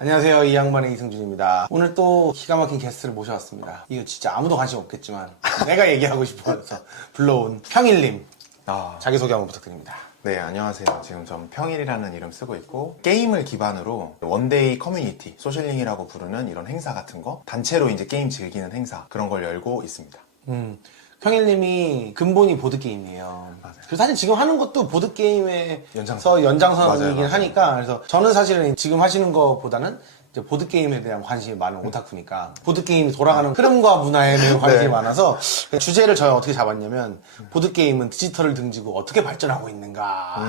안녕하세요. 이 양반의 이승준입니다. 오늘 또 기가 막힌 게스트를 모셔왔습니다. 이거 진짜 아무도 관심 없겠지만 내가 얘기하고 싶어서 불러온 평일님 자기소개 한번 부탁드립니다. 네, 안녕하세요. 지금 전 평일이라는 이름 쓰고 있고 게임을 기반으로 원데이 커뮤니티, 소셜링이라고 부르는 이런 행사 같은 거 단체로 이제 게임 즐기는 행사 그런 걸 열고 있습니다. 평일님이 근본이 보드게임이에요. 맞아요. 그리고 사실 지금 하는 것도 보드게임의 연장선. 연장선이긴 맞아요. 하니까 그래서 저는 사실은 지금 하시는 것보다는 이제 보드게임에 대한 관심이 많은 오타쿠니까 보드게임이 돌아가는 흐름과 문화에 대한 관심이 네. 많아서 주제를 저희가 어떻게 잡았냐면 보드게임은 디지털을 등지고 어떻게 발전하고 있는가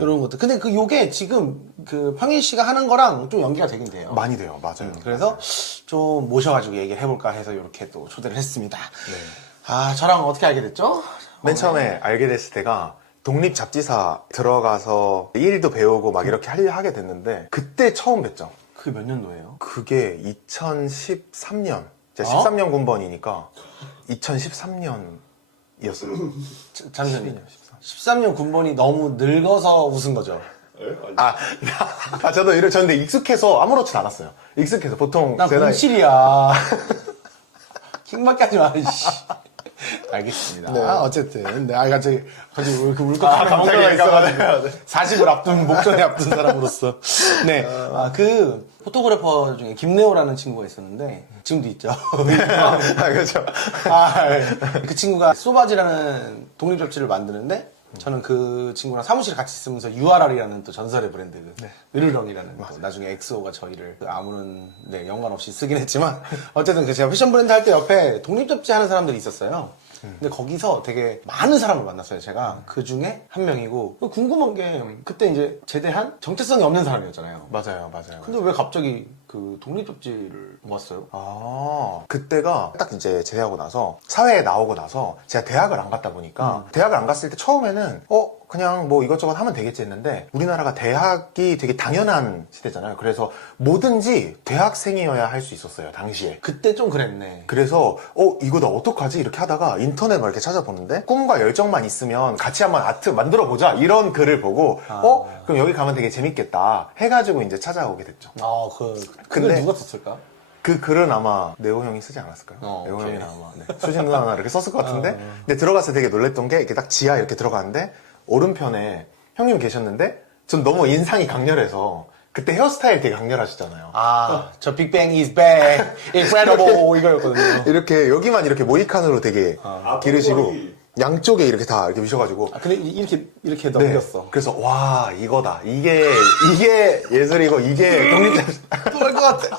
이런 것들. 근데 요게 지금 그 평일 씨가 하는 거랑 좀 연계가 되긴 돼요. 많이 돼요. 맞아요. 그래서 좀 모셔가지고 얘기를 해볼까 해서 이렇게 또 초대를 했습니다. 네. 저랑 어떻게 알게 됐죠? 맨 처음에 알게 됐을 때가 독립 잡지사 들어가서 일도 배우고 막 이렇게 하게 됐는데 그때 처음 뵀죠. 그게 몇 년도예요? 그게 2013년. 제가 어? 13년 군번이니까 2013년이었어요. 잠시만요. 13년 군번이 너무 늙어서 웃은 거죠? 저도 저는데 익숙해서 아무렇지도 않았어요. 익숙해서 보통 난 제 나이- 07이야. 킹밖에 하지 마, 이씨. 알겠습니다. 네. 어쨌든. 네, 갑자기 왜 이렇게 울컥하는 갑자기 뭔가가 있어가지고. 맞아요. 네. 40을 앞둔, 목전에 앞둔 사람으로서. 네. 그, 포토그래퍼 중에 김래호라는 친구가 있었는데, 지금도 있죠. 그렇죠. 그 친구가 소바지라는 독립 잡지를 만드는데 저는 그 친구랑 사무실에 같이 있으면서 URR이라는 또 전설의 브랜드 으르렁이라는 또 나중에 엑소가 저희를 아무런 연관 없이 쓰긴 했지만 어쨌든 그 제가 패션 브랜드 할 때 옆에 독립 잡지 하는 사람들이 있었어요. 근데 거기서 되게 많은 사람을 만났어요. 제가 그 중에 한 명이고 궁금한 게 그때 이제 제대한 정체성이 없는 사람이었잖아요. 맞아요. 근데 왜 갑자기 그 독립 잡지를 모았어요? 그때가 딱 이제 제대하고 나서 사회에 나오고 나서 제가 대학을 안 갔다 보니까 대학을 안 갔을 때 처음에는 그냥 뭐 이것저것 하면 되겠지 했는데 우리나라가 대학이 되게 당연한 시대잖아요. 그래서 뭐든지 대학생이어야 할 수 있었어요. 당시에. 그때 좀 그랬네. 그래서 이거 나 어떡하지? 이렇게 하다가 인터넷 막 이렇게 찾아보는데 꿈과 열정만 있으면 같이 한번 아트 만들어 보자 이런 글을 보고 그럼 여기 가면 되게 재밌겠다 해가지고 이제 찾아오게 됐죠. 근데 근데 누가 썼을까? 그 글은 아마 네오 형이 쓰지 않았을까요? 네오 오케이. 형이나 아마 수진 누나나 이렇게 썼을 것 같은데 근데 들어가서 되게 놀랬던 게 이렇게 딱 지하 이렇게 들어가는데 오른편에 형님 계셨는데 전 너무 인상이 강렬해서 그때 헤어스타일 되게 강렬하시잖아요. 저 빅뱅 is back, incredible 이거였거든요. 이렇게 여기만 이렇게 모이칸으로 되게 기르시고 양쪽에 이렇게 다 이렇게 미셔가지고 근데 이렇게 넘겼어. 그래서 와 이거다 이게 예술이고 이게 독립 또할 것 같아.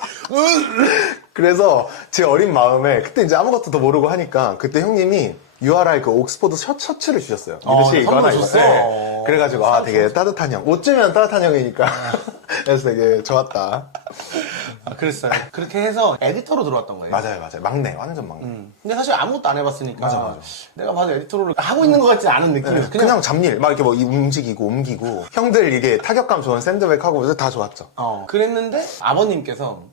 그래서 제 어린 마음에 그때 이제 아무것도 더 모르고 하니까 그때 형님이 URI 그 옥스퍼드 셔츠를 주셨어요. 이것이 이거 하나 선물 줬어. 입었어요. 그래가지고 되게 따뜻한 형. 옷 주면 따뜻한 형이니까. 그래서 되게 좋았다. 그랬어요. 그렇게 해서 에디터로 들어왔던 거예요. 맞아요. 막내, 완전 막내. 근데 사실 아무것도 안 해봤으니까 맞아. 내가 봐도 에디터를 하고 있는 것 같지 않은 느낌이었어. 그냥 잡일, 막 이렇게 뭐 움직이고 옮기고. 형들 이게 타격감 좋은 샌드백하고 다 좋았죠. 그랬는데 아버님께서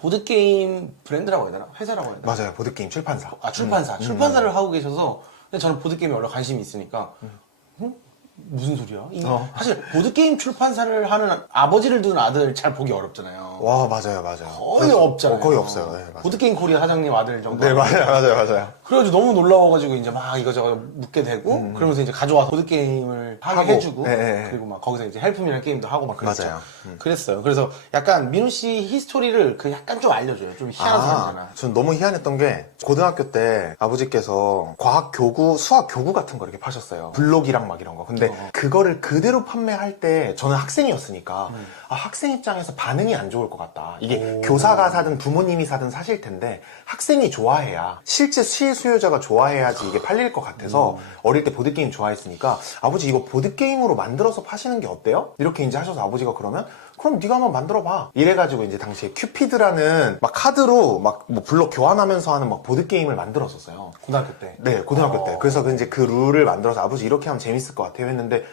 보드게임 브랜드라고 해야 되나? 회사라고 해야 되나? 맞아요. 보드게임 출판사. 출판사. 출판사를 하고 계셔서 근데 저는 보드게임에 원래 관심이 있으니까 무슨 소리야? 사실 보드게임 출판사를 하는 아버지를 두는 아들 잘 보기 어렵잖아요. 와, 맞아요. 거의 없잖아요. 거의 없어요. 네, 맞아요. 보드게임 코리아 사장님 아들 정도. 네, 맞아요. 그래가지고 너무 놀라워가지고 이제 막 이거저거 묻게 되고 그러면서 이제 가져와서 보드게임을 하게 하고. 해주고 네. 그리고 막 거기서 이제 헬프미라는 게임도 하고 막 그랬죠. 맞아요. 그랬어요. 그래서 약간 민우 씨 히스토리를 약간 좀 알려줘요. 좀 희한한 사람이잖아. 전 너무 희한했던 게 고등학교 때 아버지께서 과학 교구, 수학 교구 같은 거 이렇게 파셨어요. 블록이랑 막 이런 거. 근데 그거를 그대로 판매할 때 저는 학생이었으니까 학생 입장에서 반응이 안 좋을 것 같다. 이게 교사가 사든 부모님이 사든 사실 텐데 학생이 좋아해야 실제 실수요자가 좋아해야지 이게 팔릴 것 같아서 어릴 때 보드게임 좋아했으니까 아버지 이거 보드게임으로 만들어서 파시는 게 어때요? 이렇게 이제 하셔서 아버지가 그러면 그럼 네가 한번 만들어봐. 이래가지고 이제 당시에 큐피드라는 막 카드로 막 뭐 블록 교환하면서 하는 막 보드게임을 만들었었어요. 고등학교 때. 네, 고등학교 때. 그래서 이제 그 룰을 만들어서 아버지 이렇게 하면 재밌을 것 같아요 했는데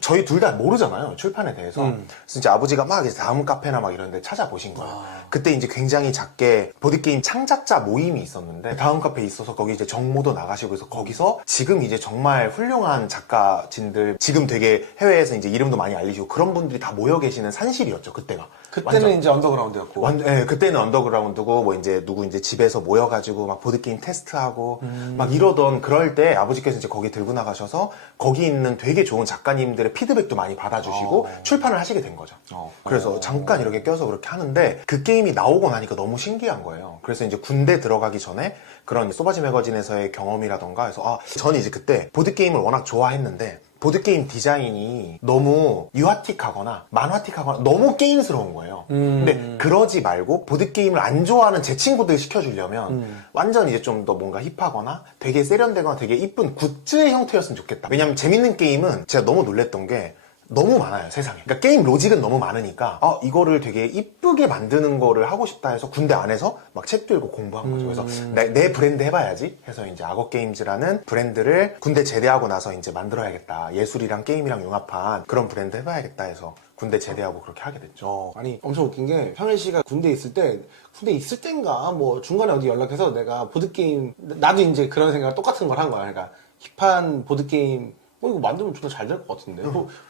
저희 둘 다 모르잖아요. 출판에 대해서. 그래서 이제 아버지가 막 이제 다음 카페나 막 이런 데 찾아보신 거예요. 그때 이제 굉장히 작게 보드게임 창작자 모임이 있었는데 다음 카페에 있어서 거기 이제 정모도 나가시고 그래서 거기서 지금 이제 정말 훌륭한 작가진들 지금 되게 해외에서 이제 이름도 많이 알리시고 그런 분들이 다 모여 계시는 산실이었죠. 그때가. 그때는 완전. 이제 언더그라운드였고. 예, 그때는 언더그라운드고, 뭐 이제 누구 이제 집에서 모여가지고 막 보드게임 테스트하고 막 이러던 그럴 때 아버지께서 이제 거기 들고 나가셔서 거기 있는 되게 좋은 작가님들의 피드백도 많이 받아주시고 출판을 하시게 된 거죠. 그래서 잠깐 이렇게 껴서 그렇게 하는데 그 게임이 나오고 나니까 너무 신기한 거예요. 그래서 이제 군대 들어가기 전에 그런 소바지 매거진에서의 경험이라던가 해서 저는 이제 그때 보드게임을 워낙 좋아했는데 보드게임 디자인이 너무 유아틱하거나 만화틱하거나 너무 게임스러운 거예요. 근데 그러지 말고 보드게임을 안 좋아하는 제 친구들 시켜주려면 완전 이제 좀 더 뭔가 힙하거나 되게 세련되거나 되게 이쁜 굿즈의 형태였으면 좋겠다. 왜냐면 재밌는 게임은 제가 너무 놀랬던 게 너무 많아요, 세상에. 그러니까 게임 로직은 너무 많으니까 이거를 되게 이쁘게 만드는 거를 하고 싶다 해서 군대 안에서 막 책 들고 공부한 거죠. 그래서 내 브랜드 해봐야지 해서 이제 악어게임즈라는 브랜드를 군대 제대하고 나서 이제 만들어야겠다. 예술이랑 게임이랑 융합한 그런 브랜드 해봐야겠다 해서 군대 제대하고 그렇게 하게 됐죠. 아니 엄청 웃긴 게 평일 씨가 군대 있을 때인가 뭐 중간에 어디 연락해서 내가 보드게임 나도 이제 그런 생각 똑같은 걸 한 거야. 그러니까 힙한 보드게임 이거 만들면 존나 잘 될 것 같은데.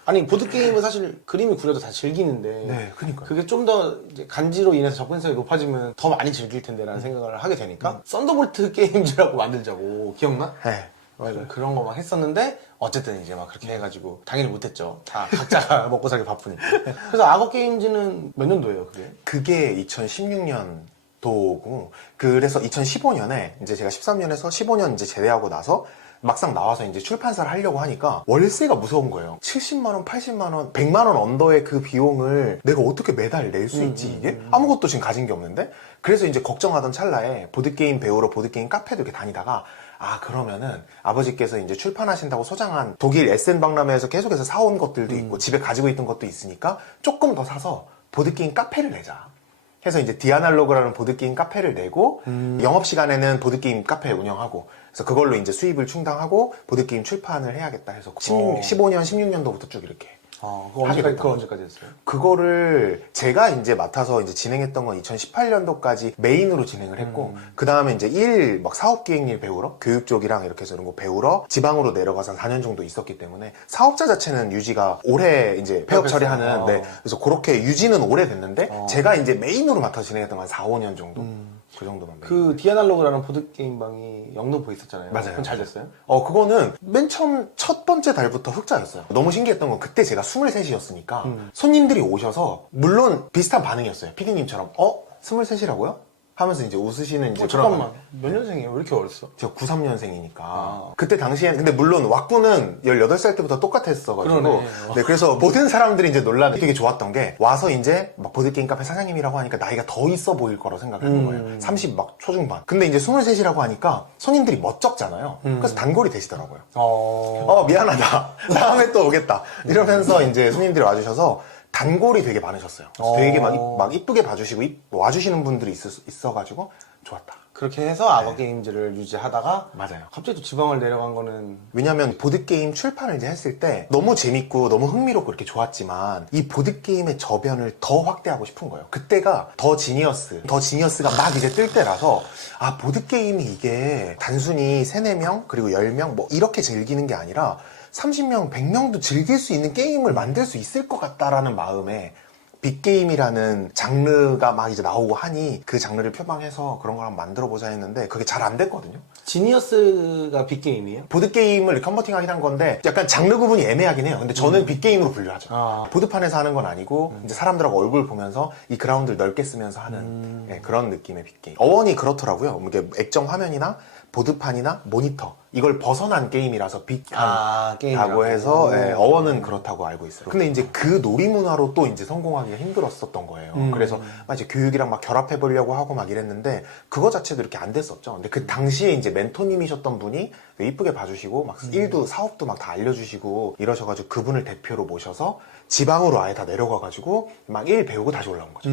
아니 보드게임은 사실 그림이 구려도 다 즐기는데 네, 그러니까요. 그게 좀 더 간지로 인해서 접근성이 높아지면 더 많이 즐길 텐데라는 생각을 하게 되니까 썬더볼트 게임즈라고 만들자고. 기억나? 네. 맞아요. 그런 거 막 했었는데 어쨌든 이제 막 그렇게 해가지고 당연히 못했죠. 다 각자가 먹고 살기 바쁘니까. 그래서 악어 게임즈는 몇 년도예요, 그게? 그게 2016년도고 그래서 2015년에 이제 제가 13년에서 15년 이제 제대하고 나서 막상 나와서 이제 출판사를 하려고 하니까 월세가 무서운 거예요. 70만원, 80만원, 100만원 언더의 그 비용을 내가 어떻게 매달 낼 수 있지 이게? 아무것도 지금 가진 게 없는데? 그래서 이제 걱정하던 찰나에 보드게임 배우러 보드게임 카페도 이렇게 다니다가 그러면은 아버지께서 이제 출판하신다고 소장한 독일 에센 박람회에서 계속해서 사온 것들도 있고 집에 가지고 있던 것도 있으니까 조금 더 사서 보드게임 카페를 내자. 해서 이제 디아날로그라는 보드게임 카페를 내고 영업시간에는 보드게임 카페 운영하고 그래서 그걸로 이제 수입을 충당하고 보드게임 출판을 해야겠다 해서 15년, 16년도부터 쭉 이렇게 그거 언제까지 했어요? 그거를 제가 이제 맡아서 이제 진행했던 건 2018년도까지 메인으로 진행을 했고 그 다음에 이제 막 사업 기획일 배우러 교육 쪽이랑 이렇게 해서 이런 거 배우러 지방으로 내려가서 한 4년 정도 있었기 때문에 사업자 자체는 유지가 오래 이제 폐업 처리하는 그래서 그렇게 유지는 오래 됐는데 제가 이제 메인으로 맡아서 진행했던 건 한 4, 5년 정도 그 정도만 메인. 그 디아날로그라는 보드게임 방이 영등포에 있었잖아요. 맞아요. 그건 잘 됐어요? 그거는 맨 처음 첫 번째 달부터 흑자였어요. 너무 신기했던 건 그때 제가 23이었으니까 손님들이 오셔서 물론 비슷한 반응이었어요. 피디님처럼 23이라고요? 하면서 이제 웃으시는 이제 잠깐만 몇 년생이에요? 왜 이렇게 어렸어? 제가 93년생이니까 그때 당시에는 근데 물론 왁구는 18살 때부터 똑같았어가지고 그러네. 네, 그래서 모든 사람들이 이제 놀라는 되게 좋았던 게 와서 이제 막 보드게임 카페 사장님이라고 하니까 나이가 더 있어 보일 거라고 생각하는 거예요. 30 막 초중반. 근데 이제 23이라고 하니까 손님들이 멋쩍잖아요. 그래서 단골이 되시더라고요. 미안하다. 다음에 또 오겠다. 이러면서 이제 손님들이 와주셔서 단골이 되게 많으셨어요. 그래서 되게 막 이쁘게 봐주시고 와주시는 분들이 있어가지고 좋았다. 그렇게 해서 악어 게임즈를 유지하다가 맞아요. 갑자기 또 지방을 내려간 거는 왜냐면 보드게임 출판을 이제 했을 때 너무 재밌고 너무 흥미롭고 이렇게 좋았지만 이 보드게임의 저변을 더 확대하고 싶은 거예요. 그때가 더 지니어스가 막 이제 뜰 때라서 보드게임이 이게 단순히 3, 4명 그리고 10명 뭐 이렇게 즐기는 게 아니라 30명, 100명도 즐길 수 있는 게임을 만들 수 있을 것 같다라는 마음에 빅게임이라는 장르가 막 이제 나오고 하니 그 장르를 표방해서 그런 걸 한번 만들어보자 했는데 그게 잘 안 됐거든요. 지니어스가 빅게임이에요? 보드게임을 컨버팅하긴 한 건데 약간 장르 구분이 애매하긴 해요. 근데 저는 빅게임으로 분류하죠. 보드판에서 하는 건 아니고 이제 사람들하고 얼굴 보면서 이 그라운드를 넓게 쓰면서 하는 그런 느낌의 빅게임. 어원이 그렇더라고요. 이게 액정 화면이나 보드판이나 모니터 이걸 벗어난 게임이라서 빅하다고 해서 어원은 그렇다고 알고 있어요. 근데 이제 그 놀이문화로 또 이제 성공하기가 힘들었었던 거예요. 그래서 막 이제 교육이랑 막 결합해 보려고 하고 막 이랬는데 그거 자체도 이렇게 안 됐었죠. 근데 그 당시에 이제 멘토님이셨던 분이 이쁘게 봐주시고 막 일도 사업도 막 다 알려주시고 이러셔가지고 그분을 대표로 모셔서 지방으로 아예 다 내려가가지고 막 일 배우고 다시 올라온 거죠.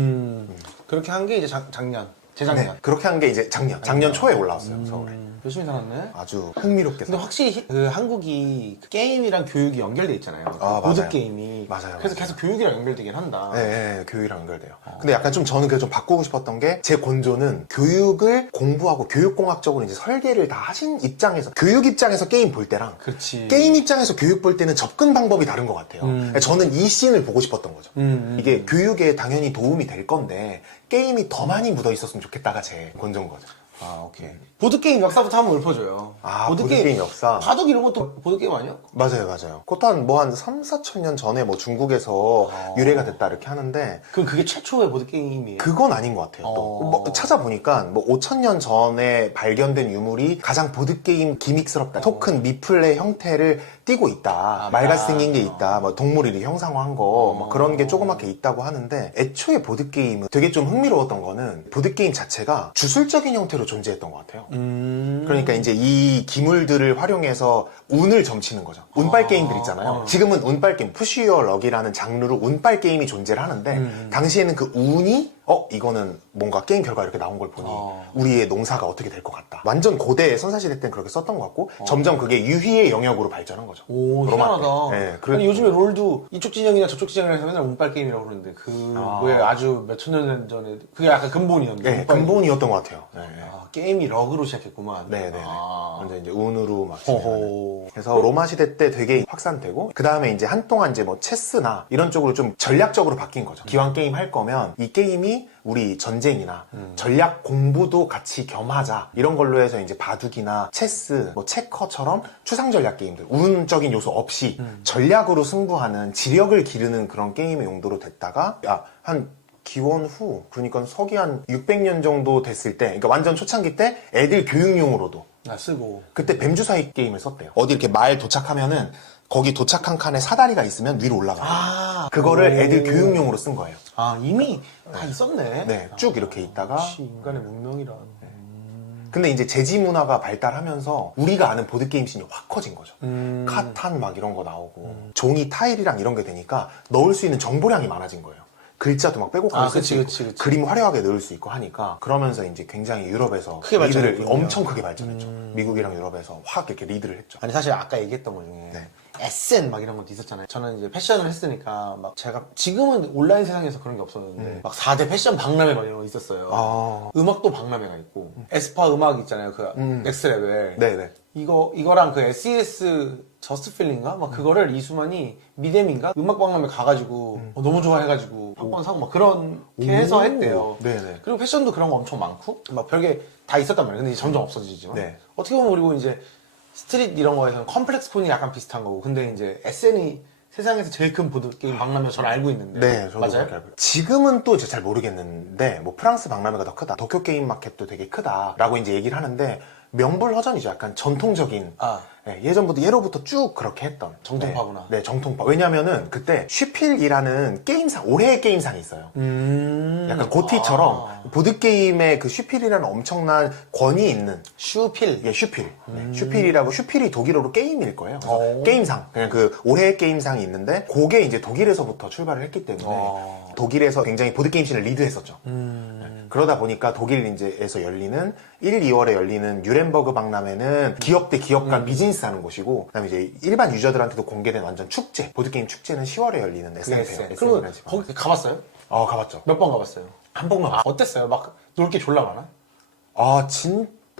그렇게 한 게 이제 작년 재작년. 네, 그렇게 한 게 이제 작년 초에 올라왔어요, 서울에. 열심히 살았네. 아주 흥미롭게 근데 살았어요. 확실히 그 한국이 그 게임이랑 교육이 연결돼 있잖아요. 아, 보드 맞아요. 게임이. 맞아요, 그래서 맞아요. 계속 교육이랑 연결되긴 한다. 네, 네, 교육이랑 연결돼요. 근데 약간 좀 저는 그래서 좀 바꾸고 싶었던 게 제 권조는 교육을 공부하고 교육공학적으로 이제 설계를 다 하신 입장에서 교육 입장에서 게임 볼 때랑 그렇지. 게임 입장에서 교육 볼 때는 접근 방법이 다른 것 같아요. 저는 이 씬을 보고 싶었던 거죠. 이게 교육에 당연히 도움이 될 건데 게임이 더 많이 묻어 있었으면 좋겠다가 제 권조인 거죠. 아, 오케이. 보드게임 역사부터 한번 읊어줘요. 아, 보드게임 역사. 바둑 이런 것도 보드게임 아니야? 맞아요, 맞아요. 그것도 한 3, 4천 년 전에 뭐 중국에서 유래가 됐다 이렇게 하는데 그럼 그게 최초의 보드게임이에요? 그건 아닌 것 같아요. 또 뭐 찾아보니까 뭐 5천 년 전에 발견된 유물이 가장 보드게임 기믹스럽다. 토큰 미플의 형태를 띠고 있다. 말같이 생긴 게 있다. 뭐 동물이 형상화한 거, 뭐 그런 게 조그맣게 있다고 하는데 애초에 보드게임은 되게 좀 흥미로웠던 거는 보드게임 자체가 주술적인 형태로 존재했던 것 같아요. 그러니까 이제 이 기물들을 활용해서 운을 점치는 거죠. 운빨 게임들 있잖아요. 지금은 운빨 게임, 푸시 유어 럭이라는 장르로 운빨 게임이 존재를 하는데 당시에는 그 운이 이거는 뭔가 게임 결과 이렇게 나온 걸 보니 우리의 농사가 어떻게 될 것 같다. 완전 고대 선사시대 때는 그렇게 썼던 것 같고 점점 그게 유희의 영역으로 발전한 거죠. 오, 로마 희한하다. 때. 네, 아니, 요즘에 롤도 이쪽 진영이나 저쪽 진영이라 해서 맨날 운빨 게임이라고 그러는데 왜 아주 몇천 년 전에 그게 약간 근본이었는데. 네, 운빨 근본이었던 것 같아요. 네. 아, 게임이 럭으로 시작했구만. 네네. 아. 먼저 이제 운으로 막 호호. 진행하는. 그래서 로마 시대 때 되게 확산되고 그 다음에 이제 한동안 이제 뭐 체스나 이런 쪽으로 좀 전략적으로 바뀐 거죠. 기왕 게임 할 거면 이 게임이 우리 전쟁이나 전략 공부도 같이 겸하자 이런 걸로 해서 이제 바둑이나 체스, 뭐 체커처럼 추상 전략 게임들 운적인 요소 없이 전략으로 승부하는 지력을 기르는 그런 게임의 용도로 됐다가 한 기원 후 그러니까 서기 한 600년 정도 됐을 때 그러니까 완전 초창기 때 애들 교육용으로도 쓰고. 그때 뱀주사위 게임을 썼대요. 어디 이렇게 마을 도착하면은 거기 도착한 칸에 사다리가 있으면 위로 올라가요. 그거를 애들 교육용으로 쓴 거예요. 아, 이미 다 있었네. 네, 쭉 이렇게 있다가 역시 인간의 문명이란. 근데 이제 제지 문화가 발달하면서 우리가 아는 보드게임 씬이 확 커진 거죠. 카탄 막 이런 거 나오고 종이 타일이랑 이런 게 되니까 넣을 수 있는 정보량이 많아진 거예요. 글자도 막 빼곡하게 쓸 수 있고 그치. 그림 화려하게 넣을 수 있고 하니까 그러면서 이제 굉장히 유럽에서 크게 리드를 발전했군요. 엄청 크게 발전했죠. 미국이랑 유럽에서 확 이렇게 리드를 했죠. 아니, 사실 아까 얘기했던 것 중에. 네. SN 막 이런 것도 있었잖아요. 저는 이제 패션을 했으니까 막 제가 지금은 온라인 세상에서 그런 게 없었는데 막 4대 패션 박람회 막 이런 거 있었어요. 음악도 박람회가 있고 에스파 음악 있잖아요. 그 넥스 레벨. 네네. 이거랑 그 SES 저스트 필인가? 막 그거를 이수만이 미뎀인가? 음악 박람회 가가지고 너무 좋아해가지고 한 번 사고 막 그렇게 해서 했대요. 네네. 그리고 패션도 그런 거 엄청 많고 막 별게 다 있었단 말이에요. 근데 이제 점점 없어지지만 네. 어떻게 보면 그리고 이제 스트릿 이런 거에서는 컴플렉스 콘이 약간 비슷한 거고 근데 이제 SN이 세상에서 제일 큰 보드게임 박람회 저는 알고 있는데 네, 저도 맞아요? 그렇게 알고 있어요. 지금은 또 이제 잘 모르겠는데 뭐 프랑스 박람회가 더 크다, 도쿄 게임 마켓도 되게 크다라고 이제 얘기를 하는데 명불허전이죠. 약간 전통적인 예전부터 예로부터 쭉 그렇게 했던 정통파구나. 네, 정통파. 왜냐면은 그때 슈필이라는 게임상 올해의 게임상이 있어요. 약간 고티처럼 보드게임의 그 슈필이라는 엄청난 권위 있는 슈필. 예, 슈필. 네, 슈필이라고 슈필이 독일어로 게임일 거예요. 그래서 게임상 그냥 그 올해의 게임상이 있는데 그게 이제 독일에서부터 출발을 했기 때문에 독일에서 굉장히 보드게임 씬을 리드했었죠. 그러다 보니까 독일 이제에서 열리는 1, 2월에 열리는 뉴렌버그 박람회는 기업 대 기업 간 비즈니스 하는 곳이고 그다음에 이제 일반 유저들한테도 공개된 완전 축제 보드게임 축제는 10월에 열리는 SN페어. 그럼 거기 가봤어요? 가봤죠. 몇 번 가봤어요? 한 번만. 어땠어요? 막 놀 게 졸라 많아?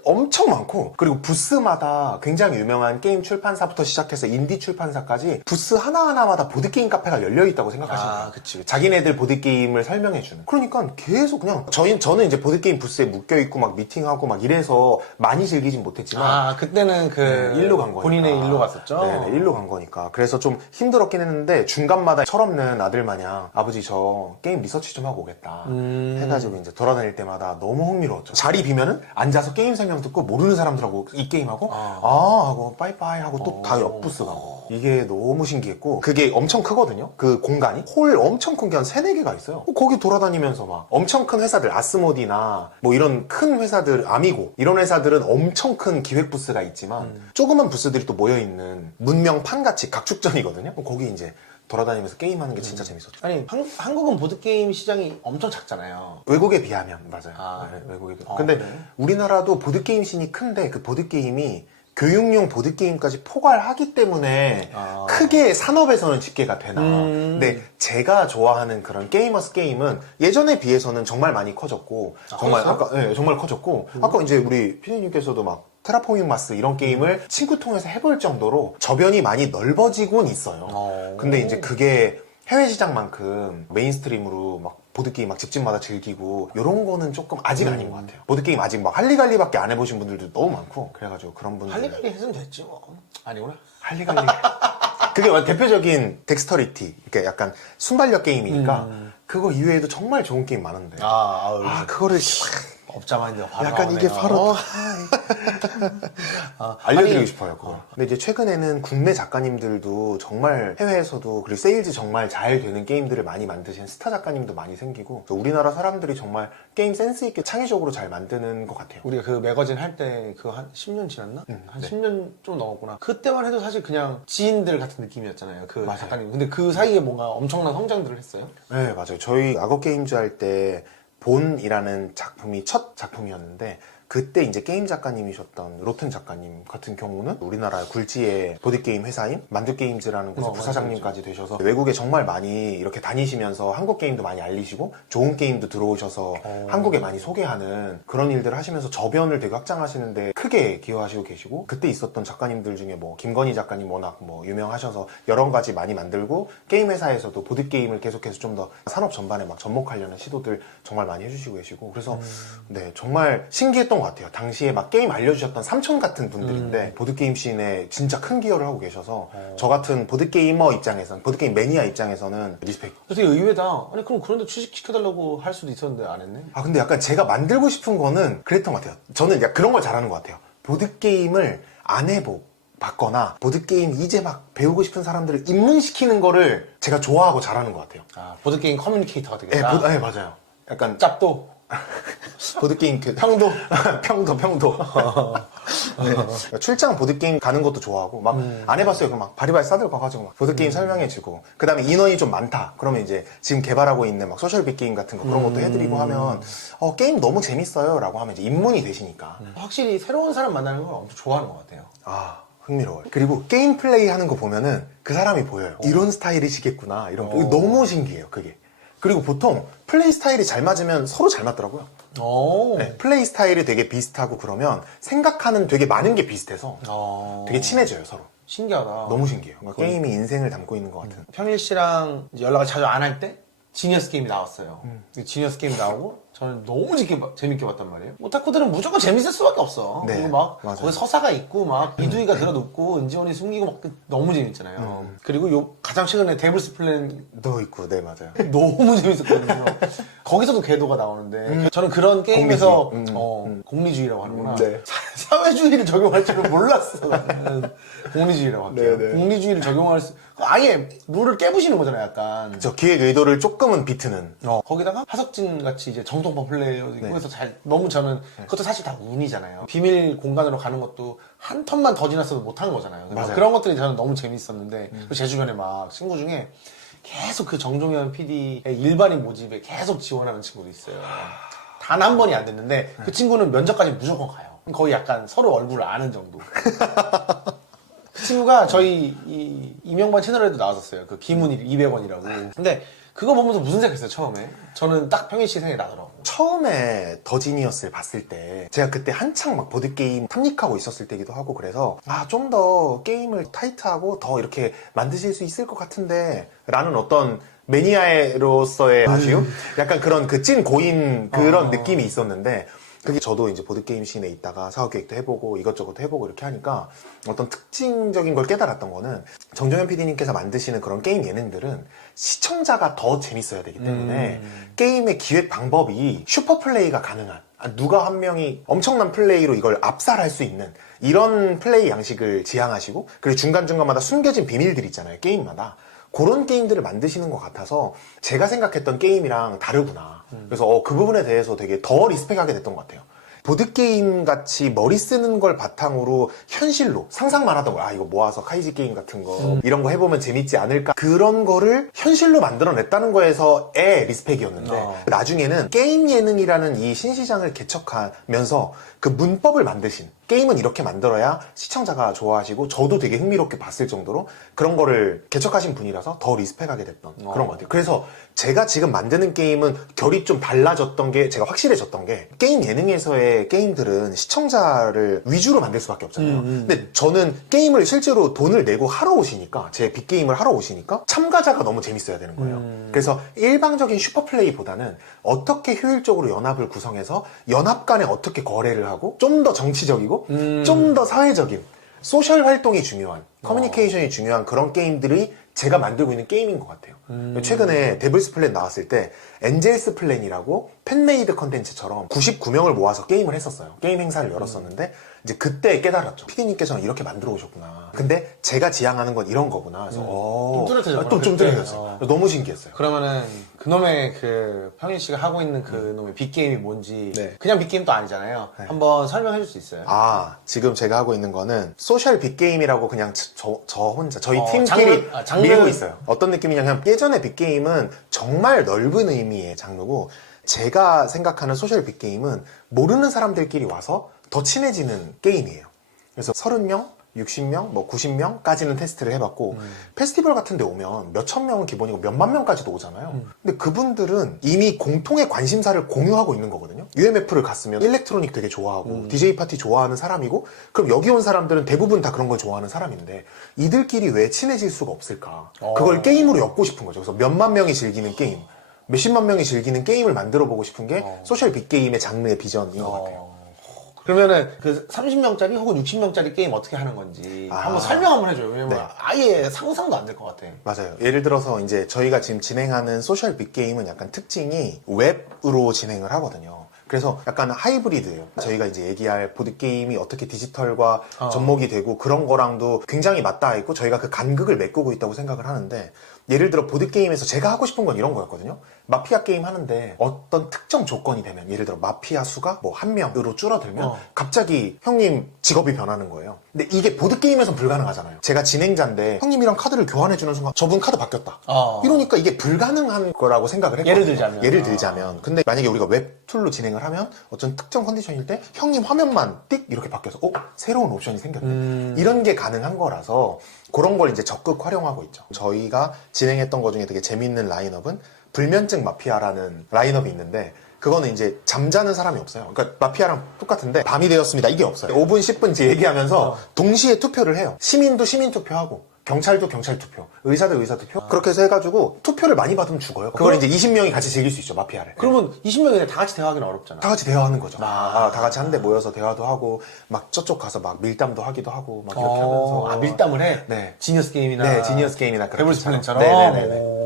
엄청 많고 그리고 부스마다 굉장히 유명한 게임 출판사부터 시작해서 인디 출판사까지 부스 하나하나마다 보드게임 카페가 열려있다고 생각하시면 돼요. 그치. 자기네들 보드게임을 설명해주는. 그러니까 계속 그냥 저는 이제 보드게임 부스에 묶여있고 막 미팅하고 막 이래서 많이 즐기진 못했지만 그때는 그 일로 간 거니까. 본인의 일로 갔었죠? 네, 일로 간 거니까. 그래서 좀 힘들었긴 했는데 중간마다 철없는 아들 마냥 아버지 저 게임 리서치 좀 하고 오겠다 해가지고 이제 돌아다닐 때마다 너무 흥미로웠죠. 자리 비면은 앉아서 게임 설명 듣고 모르는 사람들하고 이 게임하고 하고 빠이빠이 하고 또 다 옆 부스 가고 이게 너무 신기했고 그게 엄청 크거든요. 그 공간이 홀 엄청 큰 게 한 3, 4개가 있어요. 거기 돌아다니면서 막 엄청 큰 회사들 아스모디나 뭐 이런 큰 회사들 아미고 이런 회사들은 엄청 큰 기획 부스가 있지만 조그만 부스들이 또 모여있는 문명판같이 각축전이거든요. 거기 이제 돌아다니면서 게임하는 게 진짜 재밌었죠. 아니 한국은 보드게임 시장이 엄청 작잖아요. 외국에 비하면 맞아요. 아. 네, 외국에 비하면. 아, 근데 그래요? 우리나라도 보드게임 씬이 큰데 그 보드게임이 교육용 보드게임까지 포괄하기 때문에 아. 크게 산업에서는 집계가 되나. 음. 근데 제가 좋아하는 그런 게이머스 게임은 예전에 비해서는 정말 많이 커졌고, 정말 커졌어요? 아까, 네, 정말 커졌고, 아까 이제 우리 피디님께서도 막 테라포밍 마스 이런 게임을 친구 통해서 해볼 정도로 저변이 많이 넓어지곤 있어요. 근데 이제 그게 해외 시장만큼 메인스트림으로 막 보드게임 막 집집마다 즐기고 이런 거는 조금 아직 아닌 것 같아요. 보드게임 아직 막 할리갈리밖에 안 해보신 분들도 너무 많고 그래가지고 그런 분들 할리갈리 했으면 됐지 뭐. 아니구나. 할리갈리 그게 대표적인 덱스터리티 이렇게 약간 순발력 게임이니까 그거 이외에도 정말 좋은 게임 많은데 그거를 업자 마인드가 바로 약간 이게 나오네요. 바로 알려드리고 아니, 싶어요 그거. 근데 이제 최근에는 국내 작가님들도 정말 해외에서도 그리고 세일즈 정말 잘 되는 게임들을 많이 만드신 스타 작가님도 많이 생기고 그래서 우리나라 사람들이 정말 게임 센스 있게 창의적으로 잘 만드는 것 같아요. 우리가 그 매거진 할 때 그 한 10년 지났나? 한 네. 10년 좀 넘었구나. 그때만 해도 사실 그냥 지인들 같은 느낌이었잖아요. 그 맞아요. 작가님. 근데 그 사이에 뭔가 엄청난 성장들을 했어요. 네 맞아요. 저희 악어 게임즈 할 때 본이라는 작품이 첫 작품이었는데 그때 이제 게임 작가님이셨던 로튼 작가님 같은 경우는 우리나라 굴지의 보드게임 회사인 만두게임즈라는 곳의 부사장님까지 되셔서 외국에 정말 많이 이렇게 다니시면서 한국 게임도 많이 알리시고 좋은 게임도 들어오셔서 한국에 많이 소개하는 그런 일들을 하시면서 저변을 되게 확장하시는데 크게 기여하시고 계시고 그때 있었던 작가님들 중에 뭐 김건희 작가님 워낙 뭐 유명하셔서 여러 가지 많이 만들고 게임 회사에서도 보드게임을 계속해서 좀 더 산업 전반에 막 접목하려는 시도들 정말 많이 해주시고 계시고 그래서 네 정말 신기했던 것 같아요. 당시에 막 게임 알려주셨던 삼촌 같은 분들인데 보드게임 씬에 진짜 큰 기여를 하고 계셔서 저 같은 보드게이머 입장에서는 보드게임 매니아 입장에서는 리스펙. 되게 의외다. 아니 그럼 그런데 취직시켜달라고 할 수도 있었는데 안 했네. 아 근데 약간 제가 만들고 싶은 거는 그랬던 것 같아요. 저는 약간 그런 걸 잘하는 것 같아요. 보드게임을 안 해봤거나 보드게임 이제 막 배우고 싶은 사람들을 입문시키는 거를 제가 좋아하고 잘하는 것 같아요. 아 보드게임 커뮤니케이터가 되겠다. 네, 맞아요. 약간 짭도. 보드게임 평도. 평도. 네. 출장 보드게임 가는 것도 좋아하고 막 안 해봤어요. 그럼 막 바리바리 싸들고 가가지고 막 보드게임 설명해주고 그 다음에 인원이 좀 많다. 그러면 이제 지금 개발하고 있는 막 소셜 빅게임 같은 거 그런 것도 해드리고 하면 게임 너무 재밌어요 라고 하면 이제 입문이 되시니까 확실히 새로운 사람 만나는 걸 엄청 좋아하는 것 같아요. 아 흥미로워요. 그리고 게임 플레이 하는 거 보면은 그 사람이 보여요. 이런 스타일이시겠구나 이런 거. 이거 너무 신기해요 그게. 그리고 보통 플레이 스타일이 잘 맞으면 서로 잘 맞더라고요. 오. 네, 플레이 스타일이 되게 비슷하고 그러면 생각하는 되게 많은 게 비슷해서 되게 친해져요 서로. 신기하다. 너무 신기해요. 그러니까 게임이 인생을 담고 있는 것 같은. 평일 씨랑 이제 연락을 자주 안 할 때 지니어스 게임이 나왔어요. 지니어스 게임 나오고 저는 너무 재밌게 봤단 말이에요. 오타쿠들은 무조건 재밌을 수밖에 없어. 네, 그리고 막 맞아요. 거기 서사가 있고 막 이두이가 들어눕고 은지원이 숨기고 막 너무 재밌잖아요. 그리고 요 가장 최근에 데블스 플랜 도 있고, 네 맞아요. 너무 재밌었거든요. 거기서도 궤도가 나오는데 저는 그런 게임에서 공리주의라고 하는구나. 네. 사회주의를 적용할 줄은 몰랐어. 나는 공리주의라고 할게요. 네, 네. 공리주의를 적용할 수 아예 룰을 깨부시는 거잖아요, 약간. 저 기획 의도를 조금은 비트는. 거기다가 하석진 같이 이제 정통파 플레이어도 있고 해서 잘 너무 저는 그것도 사실 다 운이잖아요. 비밀 공간으로 가는 것도 한 턴만 더 지났어도 못한 거잖아요. 그래서 맞아요. 그런 것들이 저는 너무 재밌었는데 그리고 제 주변에 막 친구 중에 계속 그 정종현 PD의 일반인 모집에 계속 지원하는 친구도 있어요. 단 한 번이 안 됐는데 그 친구는 면접까지 무조건 가요. 거의 약간 서로 얼굴을 아는 정도. 그 친구가 저희 이 이명반 채널에도 나왔었어요. 그 기문이 200원이라고. 근데 그거 보면서 무슨 생각했어요, 처음에? 저는 딱 평일 씨 생각이 나더라고요. 처음에 더 지니어스를 봤을 때 제가 그때 한창 막 보드게임 탐닉하고 있었을 때기도 하고 그래서 좀 더 게임을 타이트하고 더 이렇게 만드실 수 있을 것 같은데 라는 어떤 매니아로서의 아쉬움? 약간 그런 그 찐 고인 그런 느낌이 있었는데 그게 저도 이제 보드게임 씬에 있다가 사업기획도 해보고 이것저것 해보고 이렇게 하니까 어떤 특징적인 걸 깨달았던 거는 정종현 PD님께서 만드시는 그런 게임 예능들은 시청자가 더 재밌어야 되기 때문에 게임의 기획 방법이 슈퍼 플레이가 가능한 누가 한 명이 엄청난 플레이로 이걸 압살할 수 있는 이런 플레이 양식을 지향하시고 그리고 중간중간마다 숨겨진 비밀들 있잖아요 게임마다 그런 게임들을 만드시는 것 같아서 제가 생각했던 게임이랑 다르구나. 그래서 그 부분에 대해서 되게 더 리스펙하게 됐던 것 같아요. 보드게임 같이 머리 쓰는 걸 바탕으로 현실로 상상만 하던 거야. 아, 이거 모아서 카이지 게임 같은 거 이런 거 해보면 재밌지 않을까. 그런 거를 현실로 만들어냈다는 거에서의 리스펙이었는데 나중에는 게임 예능이라는 이 신시장을 개척하면서 그 문법을 만드신, 게임은 이렇게 만들어야 시청자가 좋아하시고 저도 되게 흥미롭게 봤을 정도로 그런 거를 개척하신 분이라서 더 리스펙하게 됐던 그런 것 같아요. 그래서 제가 지금 만드는 게임은 결이 좀 달라졌던 게, 제가 확실해졌던 게, 게임 예능에서의 게임들은 시청자를 위주로 만들 수밖에 없잖아요. 근데 저는 게임을 실제로 돈을 내고 하러 오시니까, 제 빅게임을 하러 오시니까 참가자가 너무 재밌어야 되는 거예요. 그래서 일방적인 슈퍼플레이보다는 어떻게 효율적으로 연합을 구성해서 연합 간에 어떻게 거래를 하고 좀 더 정치적이고 좀 더 사회적인 소셜 활동이 중요한, 커뮤니케이션이 중요한 그런 게임들이 제가 만들고 있는 게임인 것 같아요. 최근에 데블스 플랜 나왔을 때 엔젤스 플랜이라고 팬메이드 컨텐츠처럼 99명을 모아서 게임을 했었어요. 게임 행사를 열었었는데 이제 그때 깨달았죠. 피디님께서는 이렇게 만들어 오셨구나. 근데 제가 지향하는 건 이런 거구나. 그래서 좀 뚜렷해졌구나. 좀 그때. 뚜렷해졌어요. 너무 신기했어요. 그러면은 그놈의 그 평일 씨가 하고 있는 그놈의 빅게임이 뭔지 네. 그냥 빅게임도 아니잖아요. 네. 한번 설명해 줄 수 있어요? 아, 지금 제가 하고 있는 거는 소셜 빅게임이라고 그냥 저 혼자, 저희 팀끼리 장르. 밀고 있어요. 어떤 느낌이냐면 예전에 빅게임은 정말 넓은 의미의 장르고, 제가 생각하는 소셜 빅게임은 모르는 사람들끼리 와서 더 친해지는 게임이에요. 그래서 30명, 60명, 뭐 90명까지는 테스트를 해봤고, 페스티벌 같은 데 오면 몇천 명은 기본이고 몇만 명까지도 오잖아요. 근데 그분들은 이미 공통의 관심사를 공유하고 있는 거거든요. UMF를 갔으면 일렉트로닉 되게 좋아하고 DJ 파티 좋아하는 사람이고, 그럼 여기 온 사람들은 대부분 다 그런 걸 좋아하는 사람인데 이들끼리 왜 친해질 수가 없을까? 그걸 게임으로 엮고 싶은 거죠. 그래서 몇만 명이 즐기는 게임, 몇십만 명이 즐기는 게임을 만들어 보고 싶은 게 소셜 빅게임의 장르의 비전인 것 같아요. 그러면은 그 30명짜리 혹은 60명짜리 게임 어떻게 하는 건지 한번 설명 한번 해줘요. 왜냐면 네. 아예 상상도 안 될 것 같아. 맞아요. 예를 들어서 이제 저희가 지금 진행하는 소셜 빅게임은 약간 특징이 웹으로 진행을 하거든요. 그래서 약간 하이브리드예요. 저희가 이제 얘기할 보드게임이 어떻게 디지털과 접목이 되고 그런 거랑도 굉장히 맞닿아 있고, 저희가 그 간극을 메꾸고 있다고 생각을 하는데, 예를 들어 보드게임에서 제가 하고 싶은 건 이런 거였거든요. 마피아 게임 하는데 어떤 특정 조건이 되면, 예를 들어 마피아 수가 뭐 1명으로 줄어들면 갑자기 형님 직업이 변하는 거예요. 근데 이게 보드게임에선 불가능하잖아요. 제가 진행자인데 형님이랑 카드를 교환해주는 순간 저분 카드 바뀌었다. 이러니까 이게 불가능한 거라고 생각을 했거든요. 예를 들자면. 근데 만약에 우리가 웹툴로 진행을 하면 어떤 특정 컨디션일 때 형님 화면만 띡 이렇게 바뀌어서 새로운 옵션이 생겼네. 이런 게 가능한 거라서 그런 걸 이제 적극 활용하고 있죠. 저희가 진행했던 것 중에 되게 재밌는 라인업은 불면증 마피아라는 라인업이 있는데, 그거는 이제 잠자는 사람이 없어요. 그러니까 마피아랑 똑같은데 밤이 되었습니다 이게 없어요. 5분 10분 뒤 얘기하면서 동시에 투표를 해요. 시민도 시민 투표하고 경찰도 경찰 투표, 의사도 의사 투표. 그렇게 해서 해가지고 투표를 많이 받으면 죽어요. 그걸 이제 20명이 같이 즐길 수 있죠, 마피아를. 그러면 20명이 다 같이 대화하기는 어렵잖아. 다 같이 대화하는 거죠. 다 같이 한데 모여서 대화도 하고, 막 저쪽 가서 막 밀담도 하기도 하고, 막 이렇게 하면서. 밀담을 해? 네. 지니어스 게임이나. 네, 지니어스 게임이나 그런 데블스 플랜처럼. 네네네.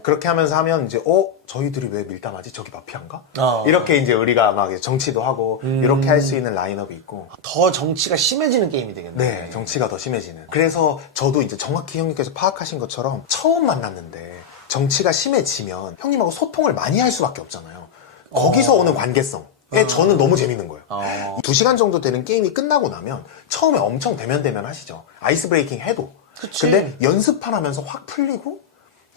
그렇게 하면서 하면 이제 저희들이 왜 밀담하지? 저기 마피아인가? 이렇게 이제 우리가 막 정치도 하고 이렇게 할 수 있는 라인업이 있고, 더 정치가 심해지는 게임이 되겠네. 네, 정치가 더 심해지는. 그래서 저도 이제 정확히 형님께서 파악하신 것처럼 처음 만났는데 정치가 심해지면 형님하고 소통을 많이 할 수밖에 없잖아요. 거기서 오는 관계성에 저는 너무 재밌는 거예요. 2시간 정도 되는 게임이 끝나고 나면 처음에 엄청 대면대면 하시죠. 아이스 브레이킹 해도. 그치. 근데 연습만 하면서 확 풀리고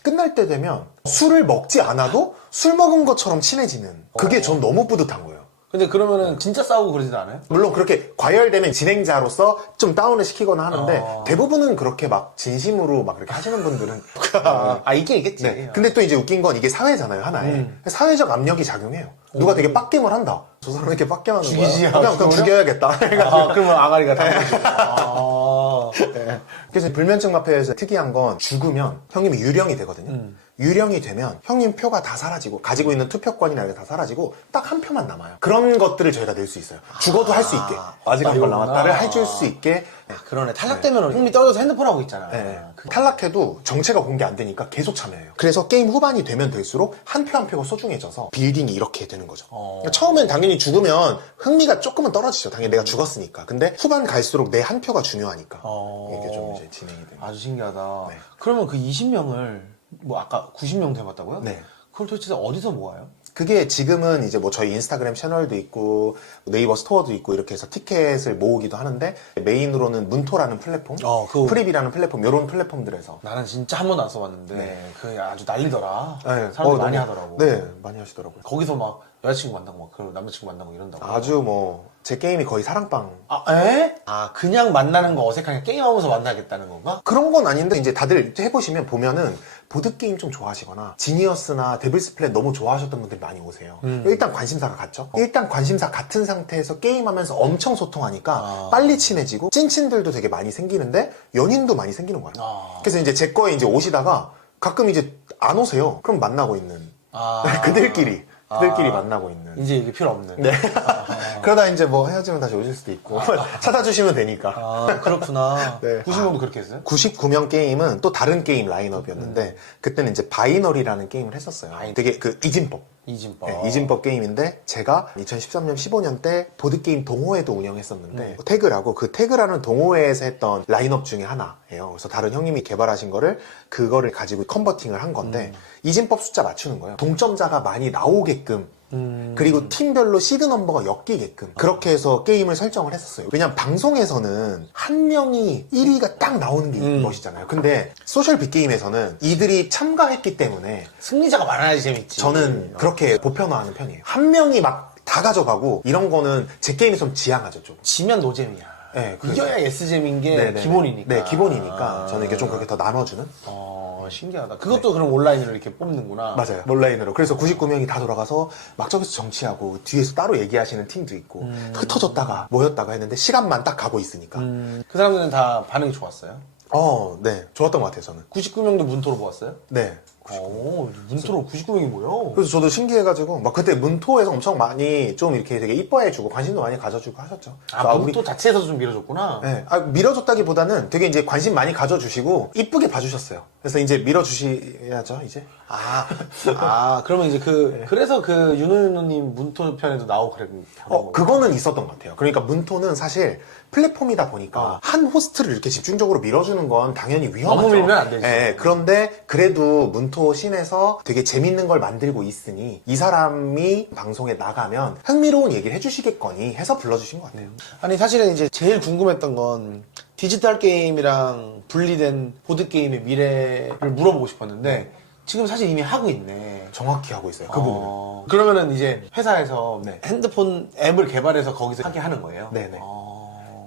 끝날 때 되면 술을 먹지 않아도 술 먹은 것처럼 친해지는, 그게 전 너무 뿌듯한 거예요. 근데 그러면은 진짜 싸우고 그러지도 않아요? 물론 그렇게 과열되면 진행자로서 좀 다운을 시키거나 하는데 대부분은 그렇게 막 진심으로 막 그렇게 하시는 분들은 있긴 있겠지. 네. 근데 또 이제 웃긴 건 이게 사회잖아요, 하나의. 사회적 압력이 작용해요. 누가 되게 빡겜을 한다. 저 사람 이렇게 빡겜하는 거야. 죽이지, 그냥 죽여야겠다. 그러면 아가리가 다. 네. 그래서 불면증 마피아에서 특이한 건 죽으면 형님이 유령이 되거든요. 유령이 되면 형님 표가 다 사라지고 가지고 있는 투표권이나 이런 게 다 사라지고 딱 한 표만 남아요. 그런 것들을 저희가 낼 수 있어요. 죽어도 할 수 있게. 아직 한 걸 남았다를 해줄 수 있게. 그러네. 탈락되면 형님이 떨어져서 핸드폰 하고 있잖아. 네. 탈락해도 정체가 공개 안 되니까 계속 참여해요. 그래서 게임 후반이 되면 될수록 한 표 한 표가 소중해져서 빌딩이 이렇게 되는 거죠. 그러니까 처음엔 당연히 죽으면 흥미가 조금은 떨어지죠. 당연히 내가 죽었으니까. 근데 후반 갈수록 내 한 표가 중요하니까 이게 좀 이제 진행이 돼요. 아주 신기하다. 네. 그러면 그 20명을 뭐 아까 90명 돼봤다고요? 네. 그걸 도대체 어디서 모아요? 그게 지금은 이제 뭐 저희 인스타그램 채널도 있고 네이버 스토어도 있고 이렇게 해서 티켓을 모으기도 하는데 메인으로는 문토라는 플랫폼, 프립이라는 플랫폼 이런 플랫폼들에서 나는 진짜 한 번도 안 써봤는데 네. 그게 아주 난리더라. 네. 사람들이 많이 너무- 하더라고. 네, 많이 하시더라고요. 거기서 막 여자친구 만나고 막 그 남자친구 만나고 이런다고. 아주 뭐 제 게임이 거의 사랑방 아, 에? 아, 그냥 만나는 거 어색하게 게임하면서 만나겠다는 건가? 그런 건 아닌데 이제 다들 해보시면 보면은 보드게임 좀 좋아하시거나 지니어스나 데빌스 플랜 너무 좋아하셨던 분들이 많이 오세요. 일단 관심사가 같죠. 일단 관심사 같은 상태에서 게임하면서 엄청 소통하니까 빨리 친해지고 찐친들도 되게 많이 생기는데 연인도 많이 생기는 거예요. 그래서 이제 제 거에 이제 오시다가 가끔 이제 안 오세요. 그럼 만나고 있는 그들끼리 만나고 있는. 이제 이게 필요 없는. 네. 그러다 이제 뭐 헤어지면 다시 오실 수도 있고 찾아주시면 되니까. 아, 그렇구나. 네. 90명도 그렇게 했어요? 99명 게임은 또 다른 게임 라인업이었는데 그때는 이제 바이너리라는 게임을 했었어요. 되게 그 이진법. 이진법. 네, 이진법 게임인데 제가 2013년 15년 때 보드게임 동호회도 운영했었는데 태그라고 그 태그라는 동호회에서 했던 라인업 중에 하나예요. 그래서 다른 형님이 개발하신 그거를 가지고 컨버팅을 한 건데 이진법 숫자 맞추는 거예요. 동점자가 많이 나오게끔 그리고 팀별로 시드 넘버가 엮이게끔 그렇게 해서 게임을 설정을 했었어요. 왜냐면 방송에서는 한 명이 1위가 딱 나오는 게 멋이잖아요. 근데 소셜 빅게임에서는 이들이 참가했기 때문에 승리자가 많아야지 재밌지. 저는 그렇게 보편화하는 편이에요. 한 명이 막 다 가져가고 이런 거는 제 게임에서 좀 지향하죠, 좀. 지면 노잼이야. 네, 그래서- 이겨야 예스잼인 게 네네네. 기본이니까. 네, 기본이니까 저는 이게 좀 그렇게 더 나눠주는? 신기하다. 그것도 그럼 온라인으로 이렇게 뽑는구나. 맞아요. 온라인으로. 그래서 99명이 다 돌아가서 막 저기서 정치하고 뒤에서 따로 얘기하시는 팀도 있고 흩어졌다가 모였다가 했는데 시간만 딱 가고 있으니까. 그 사람들은 다 반응이 좋았어요? 네. 좋았던 것 같아요, 저는. 99명도 문토로 보았어요? 네. 문토로 99명이 뭐요? 그래서 저도 신기해가지고 막 그때 문토에서 엄청 많이 좀 이렇게 되게 이뻐해주고 관심도 많이 가져주고 하셨죠. 문토 자체에서 좀 밀어줬구나. 네. 밀어줬다기보다는 되게 이제 관심 많이 가져주시고 이쁘게 봐주셨어요. 그래서 이제 밀어주셔야죠, 이제. 그러면 이제 그래서 그 윤호윤호님 문토 편에도 나오고 그랬는 거예요? 그거는 있었던 것 같아요. 그러니까 문토는 사실 플랫폼이다 보니까 한 호스트를 이렇게 집중적으로 밀어주는 건 당연히 위험하죠. 너무 밀면 안 되지. 네, 그런데 그래도 문토 신에서 되게 재밌는 걸 만들고 있으니 이 사람이 방송에 나가면 흥미로운 얘기를 해주시겠거니 해서 불러주신 것 같아요. 아니 사실은 이제 제일 궁금했던 건 디지털 게임이랑 분리된 보드 게임의 미래를 물어보고 싶었는데 지금 사실 이미 하고 있네. 정확히 하고 있어요. 그 부분은. 그러면은 이제 회사에서 네. 핸드폰 앱을 개발해서 거기서 하게 하는 거예요? 네네.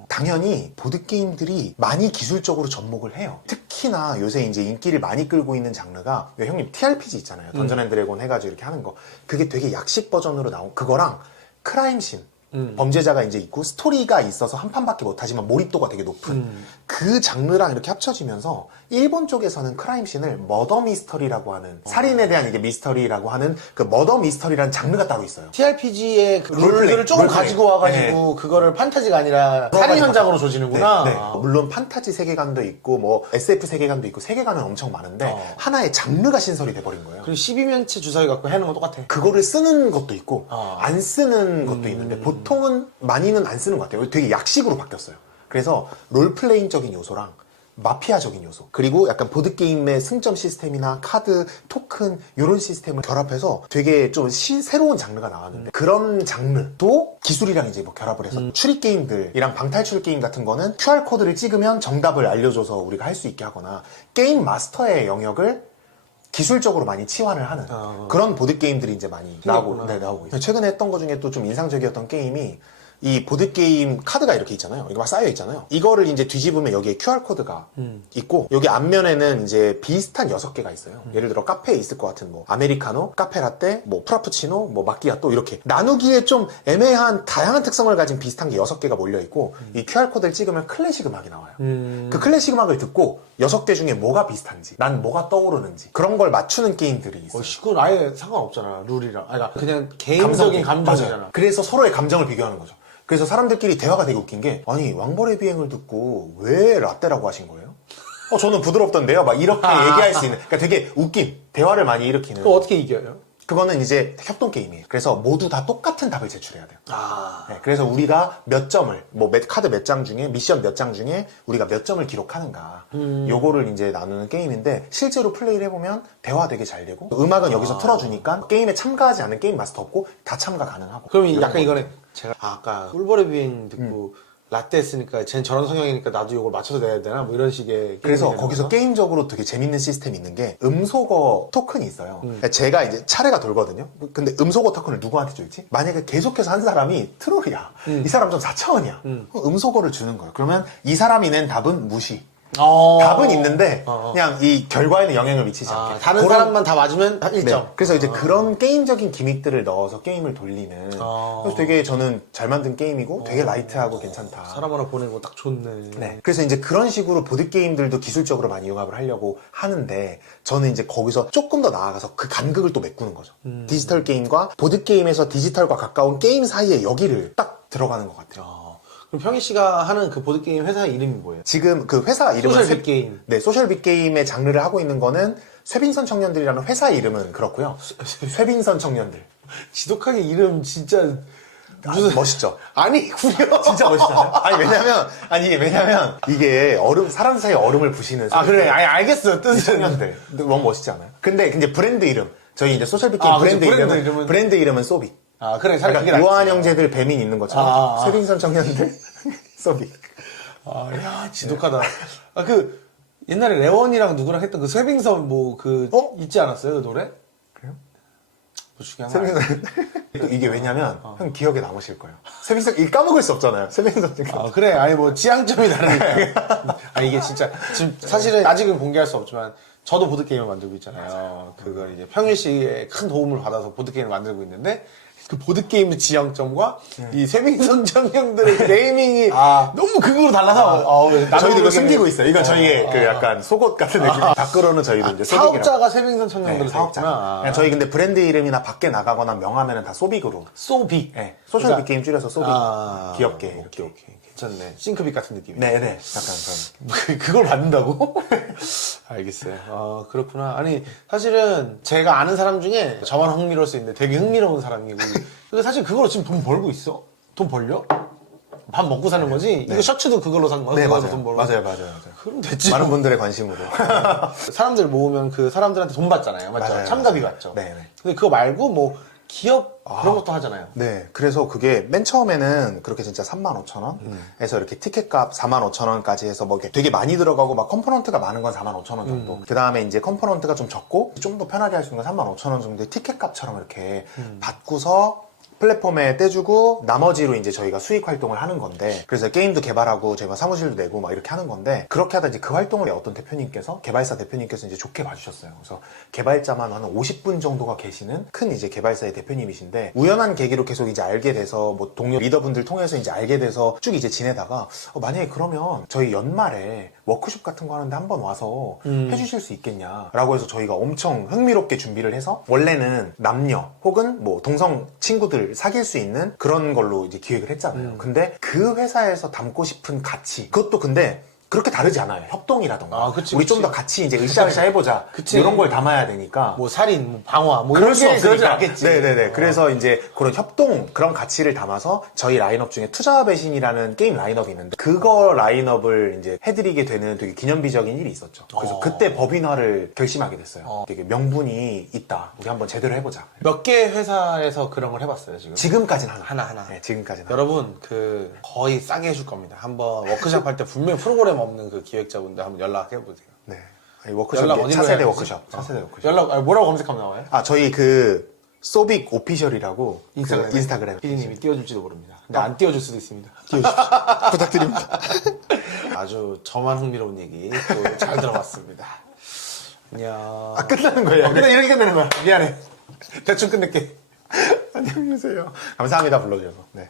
당연히 보드게임들이 많이 기술적으로 접목을 해요. 특히나 요새 이제 인기를 많이 끌고 있는 장르가 형님 TRPG 있잖아요. 던전 앤 드래곤 해가지고 이렇게 하는 거. 그게 되게 약식 버전으로 나온 그거랑 크라임씬. 범죄자가 이제 있고 스토리가 있어서 한 판밖에 못하지만 몰입도가 되게 높은 그 장르랑 이렇게 합쳐지면서 일본 쪽에서는 크라임씬을 머더 미스터리라고 하는 살인에 대한 이게 미스터리라고 하는 그 머더 미스터리라는 장르가 따로 있어요. TRPG의 그 롤플레이, 룰들을 조금 롤플레이. 가지고 와가지고 그거를 판타지가 아니라 살인 현장으로 조지는구나. 네. 물론 판타지 세계관도 있고 뭐 SF 세계관도 있고 세계관은 엄청 많은데 하나의 장르가 신설이 돼버린 거예요. 그리고 12면체 주사위 갖고 하는 건 똑같아. 그거를 쓰는 것도 있고 안 쓰는 것도 음. 있는데 보통은 많이는 안 쓰는 것 같아요. 되게 약식으로 바뀌었어요. 그래서 롤플레잉적인 요소랑 마피아적인 요소 그리고 약간 보드게임의 승점 시스템이나 카드, 토큰 이런 시스템을 결합해서 되게 좀 새로운 장르가 나왔는데 그런 장르도 기술이랑 이제 뭐 결합을 해서 추리 게임들이랑 방탈출 게임 같은 거는 QR코드를 찍으면 정답을 알려줘서 우리가 할 수 있게 하거나 게임 마스터의 영역을 기술적으로 많이 치환을 하는 그런 보드게임들이 이제 많이 나오고 있어요. 최근에 했던 것 중에 또 좀 인상적이었던 게임이 이 보드게임 카드가 이렇게 있잖아요. 이게 막 쌓여 있잖아요. 이거를 이제 뒤집으면 여기에 QR코드가 있고 여기 앞면에는 이제 비슷한 6개가 있어요. 예를 들어 카페에 있을 것 같은 뭐 아메리카노, 카페라떼, 뭐 프라푸치노, 뭐 마끼아또 이렇게 나누기에 좀 애매한 다양한 특성을 가진 비슷한 게 6개가 몰려 있고 이 QR코드를 찍으면 클래식 음악이 나와요. 그 클래식 음악을 듣고 6개 중에 뭐가 비슷한지 난 뭐가 떠오르는지 그런 걸 맞추는 게임들이 있어요. 그건 아예 상관없잖아 룰이랑. 그러니까 그냥 개인적인 감정이잖아. 맞아요. 그래서 서로의 감정을 비교하는 거죠. 그래서 사람들끼리 대화가 되게 웃긴 게 아니 왕벌의 비행을 듣고 왜 라떼라고 하신 거예요? 저는 부드럽던데요. 막 이렇게 얘기할 수 있는 그러니까 되게 웃긴 대화를 많이 일으키는 그거 어떻게 이겨요? 그거는 이제 협동 게임이에요. 그래서 모두 다 똑같은 답을 제출해야 돼요. 아. 네, 그래서 우리가 몇 점을, 뭐 카드 몇 장 중에, 미션 몇 장 중에 우리가 몇 점을 기록하는가. 요거를 이제 나누는 게임인데, 실제로 플레이를 해보면 대화 되게 잘 되고, 음악은 여기서 틀어주니까 게임에 참가하지 않은 게임 마스터 없고, 다 참가 가능하고. 그럼 이런 약간 거. 이거는 제가 아까 꿀벌의 비행 듣고 라떼 했으니까 쟤는 저런 성향이니까 나도 이걸 맞춰서 내야 되나? 뭐 이런 식의 그래서 게임이 거기서 되는 건가? 게임적으로 되게 재밌는 시스템이 있는 게 음소거 토큰이 있어요. 제가 이제 차례가 돌거든요. 근데 음소거 토큰을 누구한테 줄지? 만약에 계속해서 한 사람이 트롤이야. 이 사람 좀 4차원이야. 음소거를 주는 거예요. 그러면 이 사람이 낸 답은 무시. 답은 있는데 그냥 이 결과에는 영향을 미치지 않게. 다른 그런- 사람만 다 맞으면 1점. 네. 그래서 이제 그런 게임적인 기믹들을 넣어서 게임을 돌리는. 그래서 되게 저는 잘 만든 게임이고 되게 라이트하고 괜찮다. 사람 하나 보내고 딱 좋네. 네. 그래서 이제 그런 식으로 보드게임들도 기술적으로 많이 융합을 하려고 하는데 저는 이제 거기서 조금 더 나아가서 그 간극을 또 메꾸는 거죠. 디지털 게임과 보드게임에서 디지털과 가까운 게임 사이에 여기를 딱 들어가는 것 같아요. 그럼 평희 씨가 하는 그 보드게임 회사 이름이 뭐예요? 지금 그 회사 이름은 소셜 빅게임. 네, 소셜 빅게임의 장르를 하고 있는 거는 쇠빙선 청년들이라는 회사 이름은 그렇고요. 쇠빙선 청년들. 지독하게 이름 진짜 멋있죠? 아니 구려. 진짜 멋있잖아요. 왜냐면 이게 얼음 사람 사이에 얼음을 부시는 그래. 아니 알겠어요. 뜻은. 청년들 너무 멋있지 않아요? 근데 이제 브랜드 이름 저희 이제 소셜 빅게임 그치, 브랜드 브랜드 이름은 소빅. 그래. 잘 그게 낫지. 요한 형제들 배민 있는 것처럼 쇠빙선 청년들 소빅. 야 지독하다. 그 옛날에 레원이랑 누구랑 했던 그 쇠빙선 뭐 그 있지 않았어요? 그 노래? 그래요? 뭐 중요한 거 쇠빙선 또 이게 왜냐면 형 기억에 남으실 거예요. 쇠빙선 이 까먹을 수 없잖아요. 쇠빙선 청년. 그래. 아니 뭐 지향점이 다르니까. 이게 진짜 지금 사실은 아직은 공개할 수 없지만 저도 보드게임을 만들고 있잖아요. 그걸 이제 평일 씨의 큰 도움을 받아서 보드게임을 만들고 있는데 그 보드게임의 지향점과 이 세민선 청년들의 네이밍이 너무 극으로 달라서 저희도 이거 숨기고 있어요. 이거 저희의 그 약간 속옷 같은 느낌. 밖으로는 저희도 이제 소빅이라고. 사업자가 세민선 청년들을 사업자. 사왔구나. 그냥 저희 근데 브랜드 이름이나 밖에 나가거나 명함에는 다 소빅으로. 소비. 네, 소셜 빅게임 줄여서 소빅. 귀엽게. 이렇게. 오케이. 괜찮네. 싱크빅 같은 느낌이. 네네. 약간 그걸 받는다고? 알겠어요. 그렇구나. 아니, 사실은 제가 아는 사람 중에 저만 흥미로울 수 있는데 되게 흥미로운 사람이고. 근데 사실 그걸로 지금 돈 벌고 있어? 돈 벌려? 밥 먹고 사는 거지? 이거 셔츠도 그걸로 산 거야? 네, 그걸로 맞아요. 돈 벌고. 맞아요. 그럼 됐지. 많은 분들의 관심으로. 사람들 모으면 그 사람들한테 돈 받잖아요. 맞죠? 맞아요. 참가비 받죠. 네네. 근데 그거 말고 뭐 기업 그런 것도 하잖아요. 네, 그래서 그게 맨 처음에는 그렇게 진짜 35,000원에서 이렇게 티켓값 45,000원까지 해서 뭐 이렇게 되게 많이 들어가고 막 컴포넌트가 많은 건 45,000원 정도. 그 다음에 이제 컴포넌트가 좀 적고 좀 더 편하게 할 수 있는 건 35,000원 정도의 티켓값처럼 이렇게 받고서 플랫폼에 떼주고 나머지로 이제 저희가 수익 활동을 하는 건데 그래서 게임도 개발하고 저희가 사무실도 내고 막 이렇게 하는 건데 그렇게 하다 이제 그 활동을 어떤 대표님께서 개발사 대표님께서 이제 좋게 봐주셨어요. 그래서 개발자만 한 50분 정도가 계시는 큰 이제 개발사의 대표님이신데 우연한 계기로 계속 이제 알게 돼서 뭐 동료 리더분들 통해서 이제 알게 돼서 쭉 이제 지내다가 만약에 그러면 저희 연말에 워크숍 같은 거 하는데 한번 와서 해주실 수 있겠냐라고 해서 저희가 엄청 흥미롭게 준비를 해서 원래는 남녀 혹은 뭐 동성 친구들 사귈 수 있는 그런 걸로 이제 기획을 했잖아요. 근데 그 회사에서 담고 싶은 가치 그것도 근데 그렇게 다르지 않아요. 협동이라던가 그치, 우리 좀 그치. 더 같이 이제 으쌰으쌰 해보자 그치. 이런 걸 담아야 되니까 뭐 살인, 뭐 방화, 뭐 이럴 수 그러지 없으니까. 않겠지. 네네네. 그래서 이제 그런 협동, 그런 가치를 담아서 저희 라인업 중에 투자 배신이라는 게임 라인업이 있는데 그거 라인업을 이제 해드리게 되는 되게 기념비적인 일이 있었죠. 그래서 그때 법인화를 결심하게 됐어요. 되게 명분이 있다. 우리 한번 제대로 해보자. 몇 개 회사에서 그런 걸 해봤어요, 지금? 지금까지는 하나. 하나. 네, 지금까지는 여러분, 거의 싸게 해줄 겁니다. 한번 워크숍 할 때 분명 프로그램 없는 그 기획자분들 한번 연락해보세요. 네. 아니, 워크숍, 연락 어디로 차세대 해야 워크숍. 되지? 차세대 워크숍. 뭐라고 검색하면 나와요? 저희 그, 소빅 오피셜이라고. 인스타그램. 인스타그램. 피디님이 띄워줄지도 모릅니다. 근데 안 띄워줄 수도 있습니다. 부탁드립니다. 아주 저만 흥미로운 얘기 또 잘 들어봤습니다. 안녕. 끝나는 거예요. 근데 이렇게 끝내는 거야. 미안해. 대충 끝낼게. 안녕히 계세요. 감사합니다, 불러주셔서. 네.